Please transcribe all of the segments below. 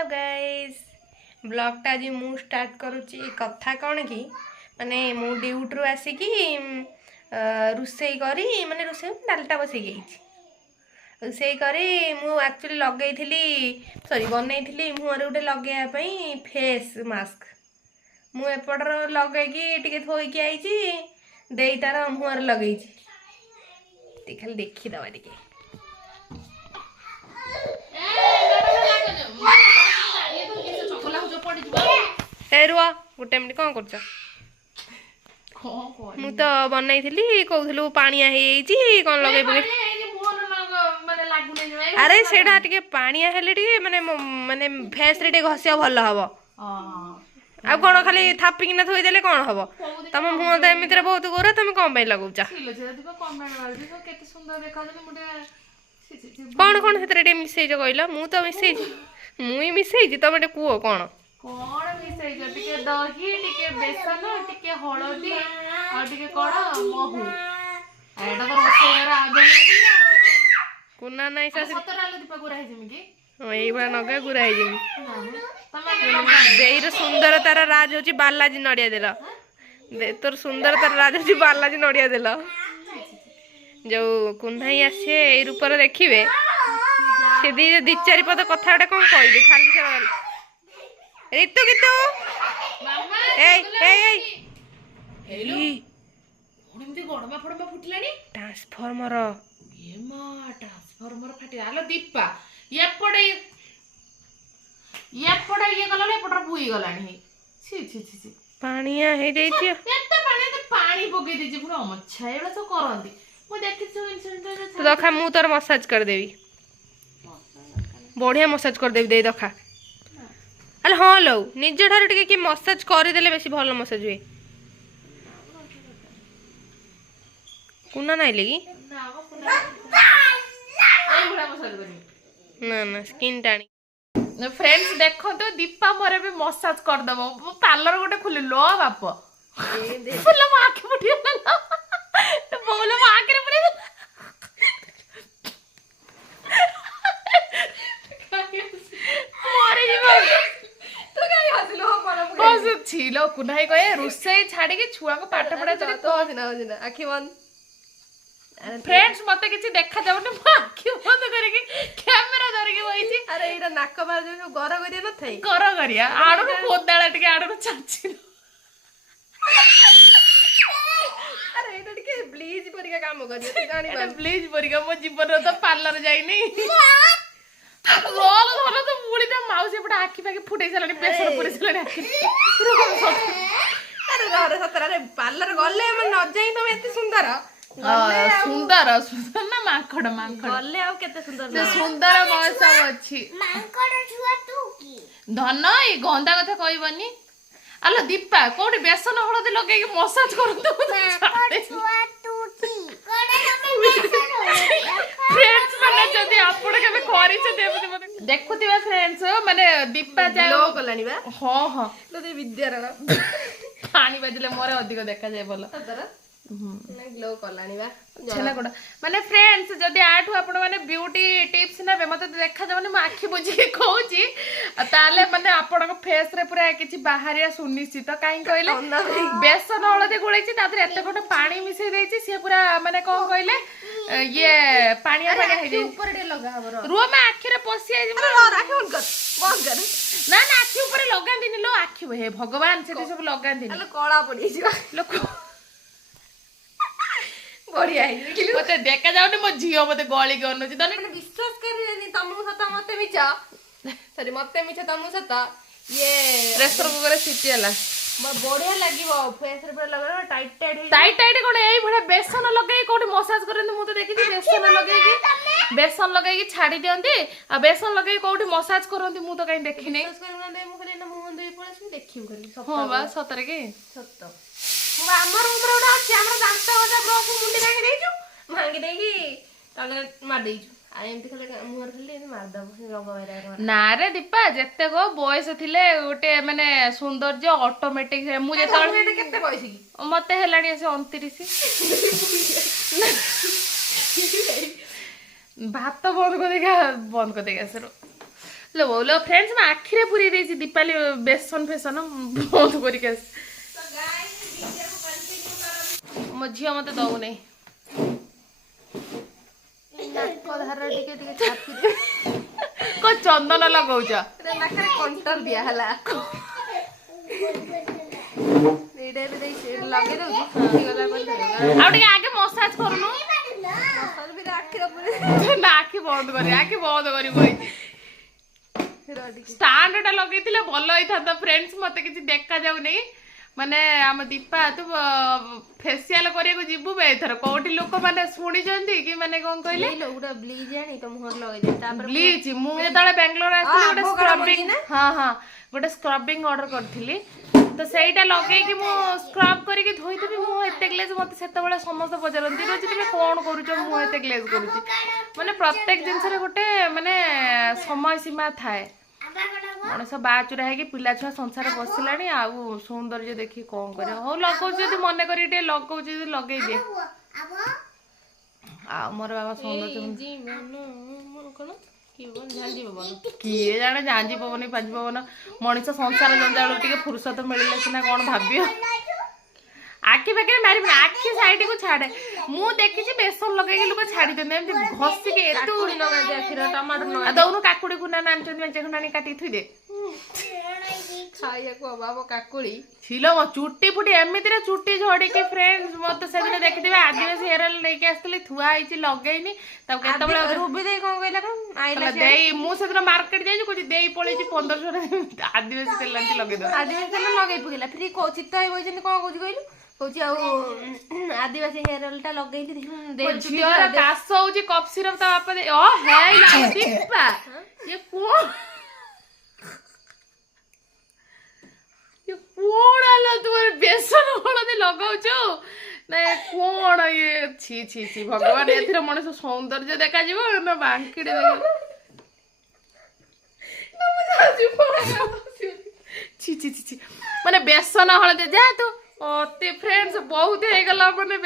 Hello guys ब्लॉगटा आज मु start करुच्ची कथा कौन कि माने मु ड्यूटी आसिकी रोषे करी माने रोषे डालटा बसई गई रोषे करी मु एक्चुअली लगेइथिली सॉरी बनईथिली मुहर गोटे लगेया फेस मास्क मु एपटर लगेकी टिके थोइकी आइची देई तार मुहर लगेइची खाली देखिदबा टिके रुआ गोटे मिनिट कौन कर मु तो बनई कहूलु पानिया कौन लगे अरे सेटा टिके पानिया हेले टिके माने माने फेस रे टिके घसिया भल हबो आ कौन खाली थापिक ना थोई देले कौन हबो तम मुह तो एमिति बहुत गोरा तुम कौन पे लगौचा कौन कौन से मिसई कहल मु तो मिसई मुई मिसई तुम कुह कौन कौन मिसई टिके दही टिके बेसन टिके हळदी आ टिके कोन महू एटा तो रोसेर आगे कुना नाही सास सतरालो दीपा गुरा है जेमी की एई बा नगा गुरा है जेमी देईर सुंदरतार राज होची बालाजी नडिया देला तोर सुंदरतार राज होची बालाजी नडिया देला जो कुन्हाई आसे एई रूपर देखिबे से दी चारि पद कथा गोटे कौन कहबे खाली से ऋतु कितु ट्रांसफॉर्मर ट्रांसफॉर्मर फाटी आलो दीपा एपटे ये गला एपटर बुई गलानी छी छी छी छी पानिया हे जाइछि एते पानी पके देछि पुरा मच्छा एला तो करंती मु देखि छु इंसिडेंट तो दखा मु तोर मसाज कर देबी बढ़िया मसाज कर देबी दे दखा अरे हाँ लो निज ठार टिके कि मसाज करदेले बेसी भल मसाज हुए कुना नाइ लगी ना ना स्किन टाणी फ्रेंड्स देखो तो दीपा मोरे भी मसाज कर दबो पार्लर गोटे खुली लो बाप फुल मा आंख फुटी गला तो बोले मा आंख रे पड़े मोरे जीवा तो काई हसलो बस छिलो कुनाई कहे रुसई छाडी के छुआ को पाठ पढा चली तो होजिना आखि बंद फ्रेंड्स मते किछि देखा जाउनी म आखि बंद करे के कैमरा धरि के बइछि अरे एटा नाक बार जो गर गरिया न थई कर गरिया आडो कोदाळा टिके आडो चाची अरे एटा टिके ब्लीच परिका काम करियो जानि एटा ब्लीच परिका मो जीवन तो पार्लर जाइनी रोल धर तो मुड़ी ता माउसी पटा आखि पाके फुटै चलानी प्रेशर पड़े चलानी आखि अरे रे सतरा रे पार्लर गले हम न जाई तो एते सुंदर सुंदर सुंदर ना मांकड़ गले आ केते सुंदर से सुंदर मौसम अछि मांकड़ छुआ तू की धन ई गंदा कथा कहबनी आलो दीपा कोडी बेसन हळदी लगे के मसाज करतो मांकड़ छुआ तू की कोने हमें बेसन फ्रेंड्स माने जदी आपण केबे करि छ देबे मते देखुतिबा फ्रेंड्स माने दीपा जाय लो कलानी बा हां हां तो दे विद्यारण पानी बाजले मोरे अधिक देखा जाय बोल सतरा ग्लो कलानी बा छला कोडा माने फ्रेंड्स जदी आठु आपण माने ब्यूटी टिप्स नेबे मते देखा जावनी म आखि बुझी के कहूची ताले माने आपण को फेस रे पूरा किछि बाहरिया सुनिश्चित काई कहले बेसन हळदी गुळैछि तातरे एते कोटे पानी मिसै दैछि से पूरा माने कोन कहले ये पानिया पानिया हे जे ऊपर डे लगा हबरो रुआ में आखि रे पसी आइ राखे बंद कर ना ना आखि ऊपर लगांदिनी लो आखि हे भगवान से सब लगांदिनी अलो कळा पड़ी जिवा लोक बढ़िया है मते देखा जाउनी मो झियो मते गळी के अनुची तने विश्वास करेनी तमु सता मते मिचा सॉरी मते मिचा तमु सता ये प्रेशर कुकर सिटी हला बढ़िया लागिवो फेस रे पूरा लगा टाइट टाइट कोन एई भडा बेसन लगाई कोडी मसाज करन मु तो देखि बेसन लगाई की छाडी दियंती आ बेसन लगाई कोडी मसाज करंती मु तो काई देखि नै विश्वास करना दे मु खाली ना मुंह दे पळस देखिउ खाली सत हां बा सतरे के सत हमर उमर ओडा अछि हमरा दांत ओडा ब्रश मुंडी भांगी देइछु भांगी देकी तने मार देइछु आ एमती खाली मुहर खाली मार दब रंग बैरा ना रे दीपा जत्ते गो बॉयस थिले गोटे माने सौंदर्य ऑटोमेटिक मु जे तळ केते बयस की मते हेलानी से 29 भात बंद कर देगा सर लो बोलो फ्रेंड्स मैं आखिरे पूरी देछि दीपाली बेसन फेसन बहुत करिक आस मो झियो मते दउ नै नाक धार टिके टिके छापी दे को चंदन लगाउछ नाकरे कंटर दिया हला एडे भी दे से लगे दउ ठीक गला कर आ टिके आगे मसाज करनु और भी आखिर पूरे ना आखि बंद करी कोई स्टैंड टा लगेइतिले भलो होई था फ्रेंड्स मते किछि देखा जाउ नै माने हम दीपा तू फेशियल करे को जिबु बे एथर कोठी लोक माने सुनी जंती कि माने कोन कहले ले उडा ब्लीच आनी तो मुहर लगे दे तापर ब्लीच मु जेतले बेंगलोर आस्ती गोटे स्क्रबिंग हां हां गोटे स्क्रबिंग ऑर्डर करथिली तो सेटा लगे कि मु स्क्रब करी कि धोई देबी मु एते ग्लेज मते सेते बेला समस्त बजारंती रोज तुमे कोन करूछ मु एते ग्लेज करूची माने प्रत्येक जिंस रे गोटे माने समय सीमा थाए मनुष्य बाचुरा है कि पिला छुआ संसार बसिलानी आउ सौंदर्य देखी कौन करे हो लगौ जदी मने करी टे लगौ जदी लगेई दे आ मोर बाबा सौंदर्य जी मन कोन की बोल झांजी बबन किए जाने झांजी पवन पांजी पवन मनुष्य संसार जंजाल टिके फुर्सत मिलले सिना कोन भाबियो आखि पाखे मारी आखि साइड को छाड़े मु देखि छी बेसन लगे के लोक छाड़ी दे एमती घसी के एतु लगा दे खीर टमाटर न आ दउनु काकुड़ी कुना नानचन मेचे खुनानी काटी थुई दे खाइया को बाबा काकुड़ी छिलो मो चुट्टी फुटी एमिति रे चुट्टी झड़ी के फ्रेंड्स मते से दिन देखिथिबे आदिवासी हेयर ऑयल लेके आस्तली थुआ आइची लगेइनी तब केते बेला रुबी दे कोन कहला कोन आइला देई मु से दिन मार्केट जाई कुछ देई पळेची 1500 रे आदिवासी तेल लांची लगे दो आदिवासी तेल लगे पुगिला फ्री को चित्त होई बइछन कोन कहू कहलु कहूची आ आदिवासी हेयर ऑयल टा लगेइली दे झियोर कास होची कफ सिरप ता बापा दे ओ हे दीपा ये कोन ये कोन आलो तोर बेसन हळदी लगाउछो ना कोन ये छी छी छी भगवान एथिर मनुष्य सौंदर्य देखा जीवो ना बांकीडे देखा छी छी छी छी माने बेसन हळदी जा तू ओते फ्रेंड्स बहुत हे गला माने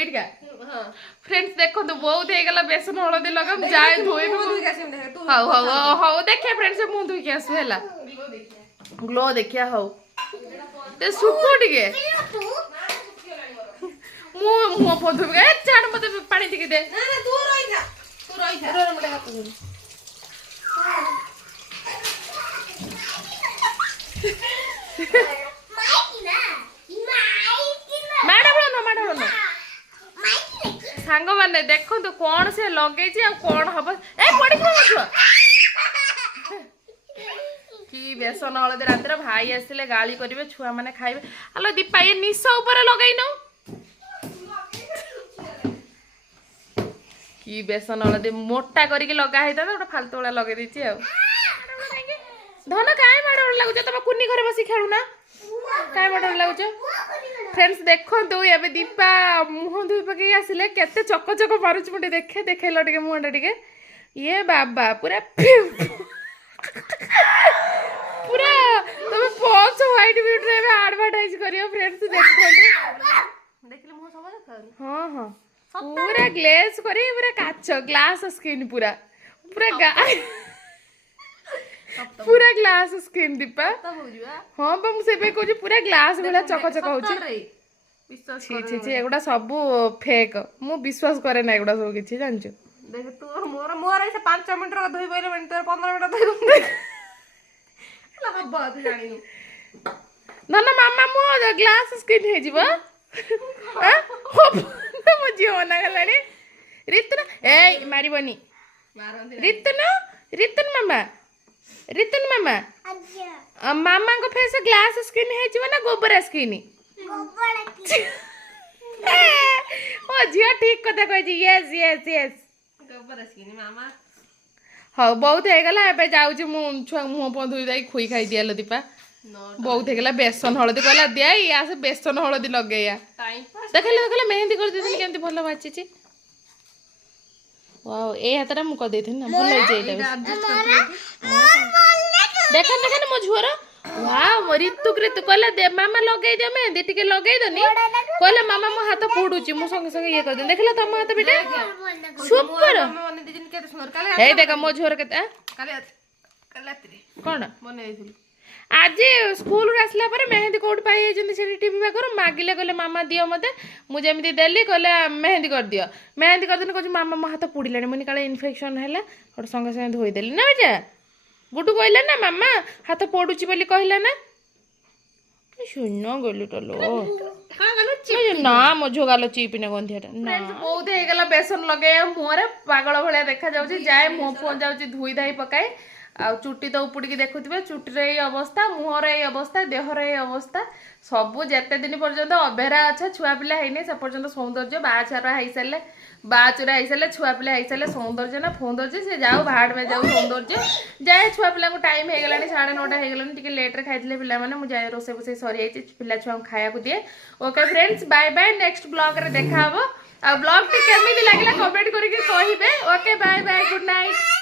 एडका हां फ्रेंड्स देखो तो बहुत हे गला बेसन हळदी लगम जाय धोई हाउ हाउ हाउ देखिए फ्रेंड्स मुंह धोई के आसु हेला ग्लो देखिया हाउ ते सुको टिके मुंह पधु ए चाड मते पानी टिके दे ना ना तू रही था रो मते हाथ धोई सांग माने देखो तो कौन से लगे छी आ कौन हबो ए पड़ी छ की बेसन हळदी रात्र भाई आसिले गाली करिवे छुआ माने खाइबे आलो दीपा ये निशा ऊपर लगाई न की बेसन हळदी मोटा करी के लगा हेता ओटा फालतू वाला लगे दी छी आ धन काय माडो लागु तब कुन्नी घरे बसी खेलु ना काय माडो लागु फ्रेंड्स देखो तो ये दीपा मुह धोई पकई आसिले केते चक चक मारुच मुटे देखे देखेलो टिके मुहटा टिके ये बाबा पूरा पूरा तबे पॉक्स व्हाइट ब्यूटी रे एडवर्टाइज करियो फ्रेंड्स देखो देखले मुह सब देखा हां हां पूरा ग्लेज करी पूरा काच ग्लास स्किन पूरा पूरा पूरा ग्लास स्किन दीपा तब हो जुआ हां बम से पे को पूरा ग्लास वाला चक चक होची विश्वास छी छी छी एगुडा सब फेक मु विश्वास करे ना एगुडा सब किछि जानछु देख तू मोर मोर ऐसे 5 मिनिट रो धोई पइले मन तोर 15 मिनिट धोई ला हब्बा तू जानिनु ना ना मामा मो ग्लास स्किन हे जीवा हां मो जियो ना गलानी रितन ए मारिबनी मारंती रितन मामा मामा को फेस ग्लास स्किन है जीवा ना गोबर स्किन ओ जिया ठीक कथा कहि जी यस यस यस गोबर स्किन मामा हां बहुत हे गला एबे जाउ छी मु छुआ मुंह पधुई जाई खुई खाई दियालो दीपा बहुत हे गला बेसन हळदी कहला दिया या से बेसन हळदी लगेया टाइम पास देखले मेहंदी कर देथिन केमती भलो बाची छी वाओ ए हातरा मु क देथिन ना भलो हे जेइला देखन देखन मो झुर वाह ऋतु कहला दे मामा लगे दे मेहंदी टिके लगे दनी कहला मामा मो हाथ पुडुची मु संगे संगे ये कर दे देखला तम हाथ बेटा सुपर हे देखा मो झोर केते କାଲି ରାତିରେ କଣ ବନେଇ ଦେଇଥିଲୁ। ଆଜି ସ୍କୁଲରୁ ଆସିଲା ପରେ ମେହେନ୍ଦି କୋଉଠି ପାଇଯାଇଛନ୍ତି ସେଠି ଟିଭି ପାଖରୁ ମାଗିଲେ କହିଲେ ମାମା ଦିଅ ମତେ ମୁଁ ଯେମିତି ଦେଲି କହିଲେ ମେହେନ୍ଦି କରିଦିଅ ମେହେନ୍ଦି କରିଦେଲି କହୁଛି ମାମା ମୋ ହାତ ପୋଡ଼ିଲାଣି ମୁଁ କାଳେ ଇନଫେକ୍ସନ୍ ହେଲା ଗୋଟେ ସଙ୍ଗେ ସଙ୍ଗେ ଧୋଇଦେଲି ନା ବେଟା ଗୁଟୁ କହିଲା ନା ମାମା ହାତ ପୋଡୁଛି ବୋଲି କହିଲା ନା ଶୂନ ଗଲି ଟଲୋ ନା ମୋ ଝୋଗାଲ ଚିପିନା ଗନ୍ଧିଆଟା ନା ବହୁତ ହେଇଗଲା ବେସନ ଲଗେଇବା ମୁହଁରେ ପାଗଳ ଭଳିଆ ଦେଖାଯାଉଛି ଯାଏ ମୁହଁ ଫୋନ୍ ଯାଉଛି ଧୋଇ ଧାଇ ପକାଏ ଆଉ ଚୁଟି ତ ଉପୁଡ଼ିକି ଦେଖୁଥିବେ ଚୁଟିର ଏଇ ଅବସ୍ଥା ମୁହଁର ଏଇ ଅବସ୍ଥା ଦେହର ଏଇ ଅବସ୍ଥା ସବୁ ଯେତେ ଦିନ ପର୍ଯ୍ୟନ୍ତ ଅବେରା ଅଛ ଛୁଆ ପିଲା ହେଇନି ସେ ପର୍ଯ୍ୟନ୍ତ ସୌନ୍ଦର୍ଯ୍ୟ ବାହାଚରା ହେଇସାରିଲେ ବାହାଚୁରା ହେଇସାରିଲେ ଛୁଆ ପିଲା ହେଇସାରିଲେ ସୌନ୍ଦର୍ଯ୍ୟ ନା ସୌନ୍ଦର୍ଯ୍ୟ ସେ ଯାଉ ଭାଡ଼ ମେ ଯାଉ ସୌନ୍ଦର୍ଯ୍ୟ ଯାଏ ଛୁଆ ପିଲାଙ୍କୁ ଟାଇମ୍ ହେଇଗଲାଣି 9:30 ହେଇଗଲାଣି ଟିକେ ଲେଟ୍ରେ ଖାଇଥିଲେ ପିଲାମାନେ ମୁଁ ଯାଏ ରୋଷେଇ ଫୋଷେଇ ସରିଯାଇଛି ପିଲା ଛୁଆଙ୍କୁ ଖାଇବାକୁ ଦିଏ okay friends bye bye next ବ୍ଲଗ୍ରେ ଦେଖା ହବ ଆଉ ବ୍ଲଗ୍ଟି କେମିତି ଲାଗିଲା କମେଣ୍ଟ କରିକି କହିବେ okay bye bye good night